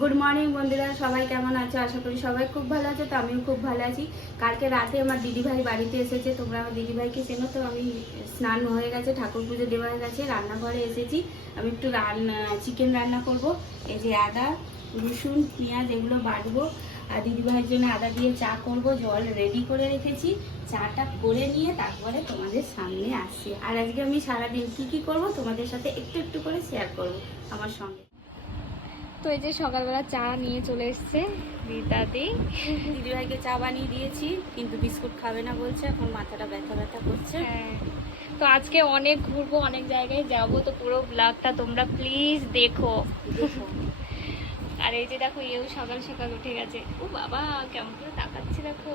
Good morning বন্ধুরা, সবাই কেমন আছো? আশা করি সবাই খুব ভালো আছো। তো আমিও খুব ভালো আছি। কালকে রাতে আমার দিদিভাই বাড়িতে এসেছে। তোমরা আমার দিদিভাইকে চেনো তো। আমি স্নান হয়ে গেছে, ঠাকুর পুজো দেওয়া হয়ে গেছে, রান্নাঘরে এসেছি। আমি একটু চিকেন রান্না করব। এই যে আদা রসুন পেঁয়াজ এগুলো বাটবো, আর দিদিভাইয়ের জন্য আদা দিয়ে চা করব। জল রেডি করে রেখেছি, চাটা করে নিয়ে তারপরে তোমাদের সামনে আসছি। আর আজকে আমি সারাদিন কি করব তোমাদের সাথে একটু একটু করে শেয়ার করব আমার সঙ্গে। তো এই যে সকালবেলা চা নিয়ে চলে এসছে রীতাদি। দিদিভাইকে চা বানিয়ে দিয়েছি, কিন্তু বিস্কুট খাবে না বলছে, এখন মাথাটা ব্যথা ব্যথা করছে। হ্যাঁ, তো আজকে অনেক ঘুরবো, অনেক জায়গায় যাবো, তো পুরো ব্লগটা তোমরা প্লিজ দেখো। আর এই যে দেখো, এও সকাল সকাল উঠে গেছে। ও বাবা, কেমন করে তাকাচ্ছে দেখো।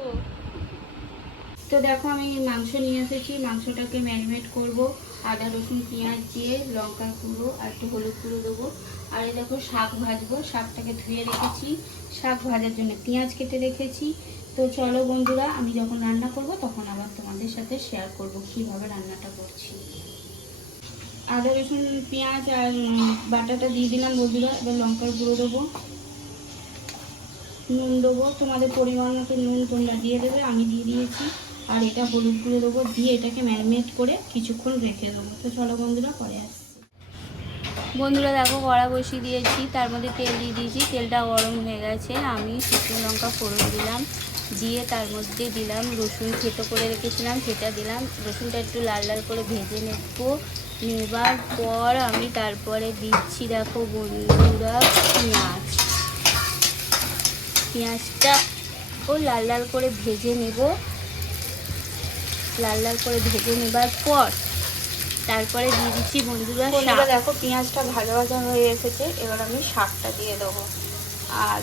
তো দেখো, আমি মাংস নিয়ে এসেছি। মাংসটাকে ম্যারিনেট করব। আদা রসুন পেঁয়াজ দিয়ে লঙ্কার গুঁড়ো আর একটু হলুদ গুঁড়ো দেবো। আর এই দেখো শাক ভাজবো, শাকটাকে ধুয়ে রেখেছি। শাক ভাজার জন্য পেঁয়াজ কেটে রেখেছি। তো চলো বন্ধুরা, আমি যখন রান্না করব তখন আবার তোমাদের সাথে শেয়ার করব কীভাবে রান্নাটা করছি। আদা রসুন পেঁয়াজ আর বাটাটা দিয়ে দিলাম বন্ধুরা। এবার লঙ্কার গুঁড়ো দেবো, নুন দেবো, তোমাদের পরিমাণ মতো নুন তোমরা দিয়ে দেবে, আমি দিয়ে দিয়েছি। আর এটা হলুদ গুঁড়ো দেবো, দিয়ে এটাকে ম্যারিনেট করে কিছুক্ষণ রেখে দেবো। তো চলো বন্ধুরা, পরে আসছি। বন্ধুরা দেখো, কড়া বসিয়ে দিয়েছি, তার মধ্যে তেল দিয়ে দিয়েছি। তেলটা গরম হয়ে গেছে। আমি শুকনো লঙ্কা ফোড়ন দিলাম, দিয়ে তার মধ্যে দিলাম রসুন থেতো করে রেখেছিলাম, সেটা দিলাম। রসুনটা একটু লাল লাল করে ভেজে নেবার পর আমি তারপরে দিচ্ছি দেখো বন্ধুরা পেঁয়াজটা লাল লাল করে ভেজে নেব। লাল লাল করে ভেজে নেবার পর তারপরে দিয়ে দিচ্ছি বন্ধুরা শাক। দেখো পেঁয়াজটা ভাজা ভাজা হয়ে এসেছে, এবার আমি শাকটা দিয়ে দেবো। আর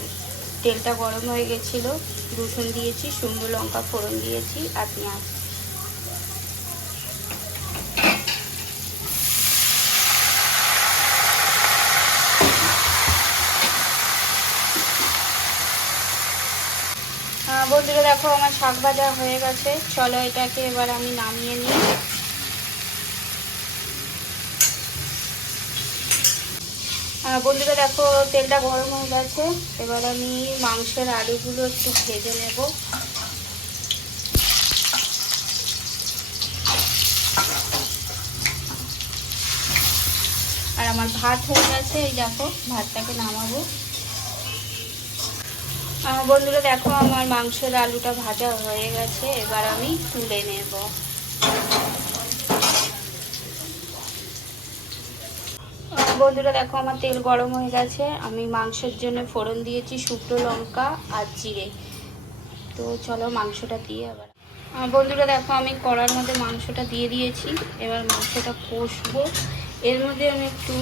তেলটা গরম হয়ে গেছিলো, রসুন দিয়েছি, শুকনো লঙ্কা ফোড়ন দিয়েছি আর পেঁয়াজ। বন্ধুরা দেখো, আমার শাক ভাজা হয়ে গেছে। চলো এটাকে এবার আমি নামিয়ে নিই। বন্ধুরা দেখো, তেলটা গরম হয়ে গেছে। এবার আমি মাংসের আলুগুলো একটু ভেজে নেব। আর আমার ভাত হয়ে গেছে, এই দেখো ভাতটাকে নামাবো। বন্ধুরা দেখো, আমার মাংসের আলুটা ভাজা হয়ে গেছে, এবার আমি তুলে নেব। বন্ধুরা দেখো, আমার তেল গরম হয়ে গেছে। আমি মাংসের জন্য ফোড়ন দিয়েছি শুকনো লঙ্কা আর জিরে। তো চলো মাংসটা দিয়ে আবার। বন্ধুরা দেখো, আমি কড়ার মধ্যে মাংসটা দিয়ে দিয়েছি। এবার মাংসটা কষবো। এর মধ্যে আমি একটু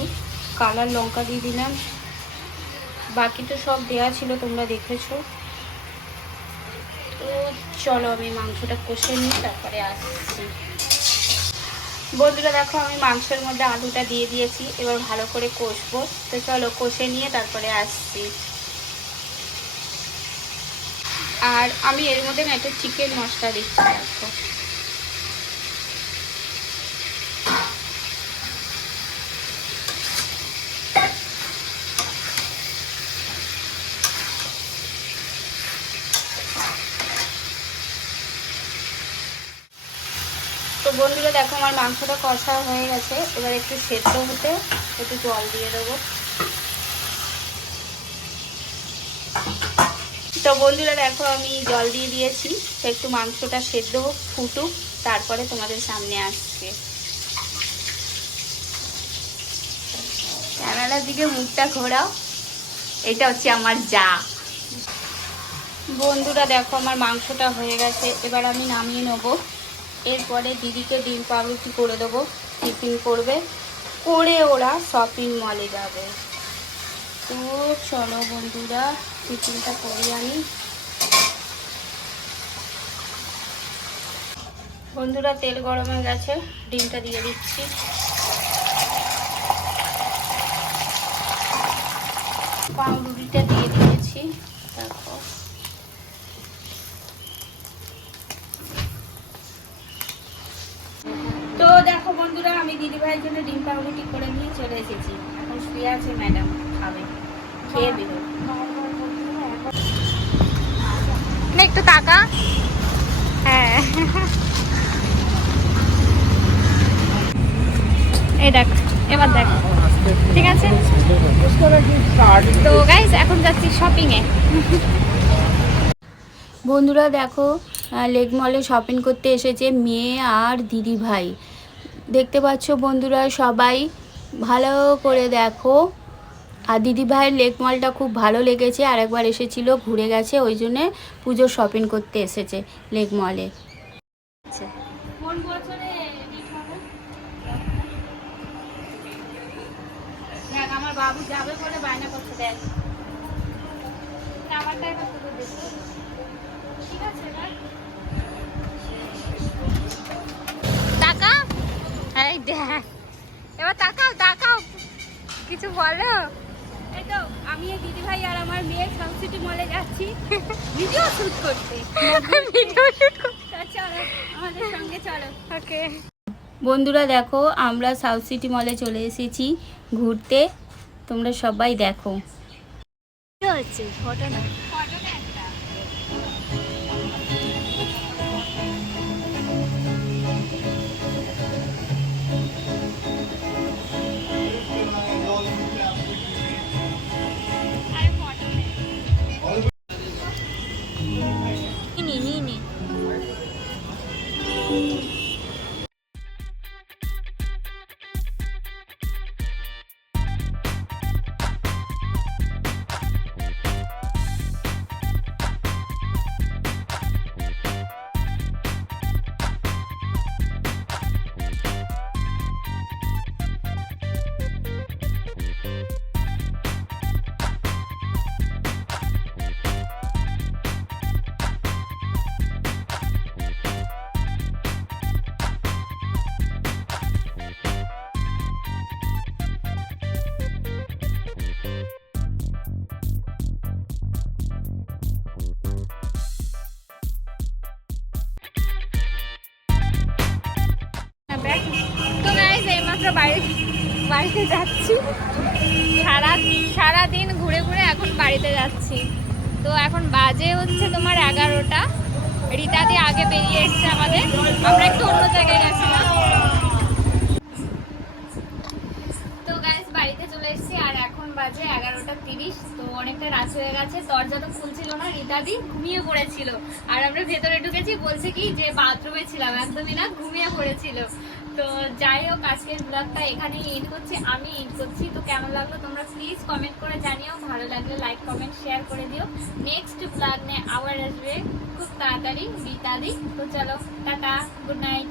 কালার লঙ্কা দিয়ে দিলাম। বাকি তো সব দেওয়া ছিল, তোমরা দেখেছো। তো চলো আমি মাংসটা কষে নিই, তারপরে আসছি। বন্ধুরা দেখো, আমি মাংসের মধ্যে আলুটা দিয়ে দিয়েছি, এবার ভালো করে কষবো। তো চলো কষে নিয়ে তারপরে আসছি। আর আমি এর মধ্যে না একটা চিকেন মশলা দিচ্ছি দেখো। তো বন্ধুরা দেখো, আমার মাংসটা কষা হয়ে গেছে। এবার একটু সেদ্ধ হতে একটু জল দিয়ে দেবো। তো বন্ধুরা দেখো, আমি জল দিয়ে দিয়েছি। তো একটু মাংসটা সেদ্ধ হোক, ফুটুক, তারপরে তোমাদের সামনে আসছে। ক্যামেরার দিকে মুখটা ঘোরাও, এটা হচ্ছে আমার যা। বন্ধুরা দেখো, আমার মাংসটা হয়ে গেছে, এবার আমি নামিয়ে নেবো। এরপরে দিদিকে ডিম পাউরুটি করে দেবো, টিফিন করবে, করে ওরা শপিং মলে যাবে। তো চলো বন্ধুরা, টিফিনটা করে আনি। বন্ধুরা তেল গরম হয়ে গেছে, ডিমটা দিয়ে দিচ্ছি। পাউরুটিটা দিয়ে দিয়েছি দেখো। তো দেখো বন্ধুরা, আমি দিদিভাইয়ের জন্য ডিম পাউরুটি করে নিয়ে চলে এসেছি। এখন শুয়ে আছে ম্যাডাম, খাবে। খেয়ে দিল। না একটু টাকা, হ্যাঁ এই দেখ, এবার দেখ, ঠিক আছে। তো গাইস এখন যাচ্ছি শপিং এ। বন্ধুরা দেখো, লেক মলে শপিং করতে এসেছে মেয়ে আর দিদি ভাই। দেখতে পাচ্ছ বন্ধুরা, সবাই ভালো করে দেখো। আর দিদি ভাইয়ের লেক মলটা খুব ভালো লেগেছে, আরেকবার এসেছিল, ঘুরে গেছে, ওই জন্যে পুজোর শপিং করতে এসেছে লেক মলে। কোন বছরে দেখ আমার বাবু যাবে বলে বায়না করতে, দেখ আমারটা এবার পুরো দেখো, ঠিক আছে না? টাকা, এই দেখ, এবার তাকাও তাকাও, কিছু বলো। এই তো আমি আর দিদি ভাই আর আমার মেয়ে সাউথ সিটি মলে যাচ্ছি ভিডিও শুট করতে। ভিডিও শুট চলো আমাদের সঙ্গে চলো। ওকে বন্ধুরা দেখো, আমরা সাউথ সিটি মলে চলে এসেছি ঘুরতে, তোমরা সবাই দেখো। কি হচ্ছে ফটো না? নি নি নি তো গাইস এইমাত্র বাড়িতে যাচ্ছি, সারাদিন ঘুরে ঘুরে এখন বাড়িতে যাচ্ছি। তো এখন বাজে হচ্ছে তোমার 11টা। রীতাদি আগে বেরিয়ে এসছে আমাদের, আমরা একটু অন্য জায়গায় গেছিলাম। তো গাইস বাড়িতে চলে এসেছি আর এখন বাজে 11:30। তো অনেকটা রাত হয়ে গেছে, দরজা তো খুলছিল না, রীতাদি ঘুমিয়ে পড়েছিল। আর আমরা ভেতরে ঢুকেছি, বলছে কি যে বাথরুমে ছিলাম, একদমই না, ঘুমিয়ে পড়েছিল। তো যাই হোক, আজকের ব্লগটা এখানেই এন্ড করছি, আমি এন্ড করছি। তো কেমন লাগলো তোমরা প্লিজ কমেন্ট করে জানিও, ভালো লাগলে লাইক কমেন্ট শেয়ার করে দিও। নেক্সট ব্লগ নিয়ে আবার আসবে খুব তাড়াতাড়ি রীতাদি। তো চলো টাটা, গুড নাইট।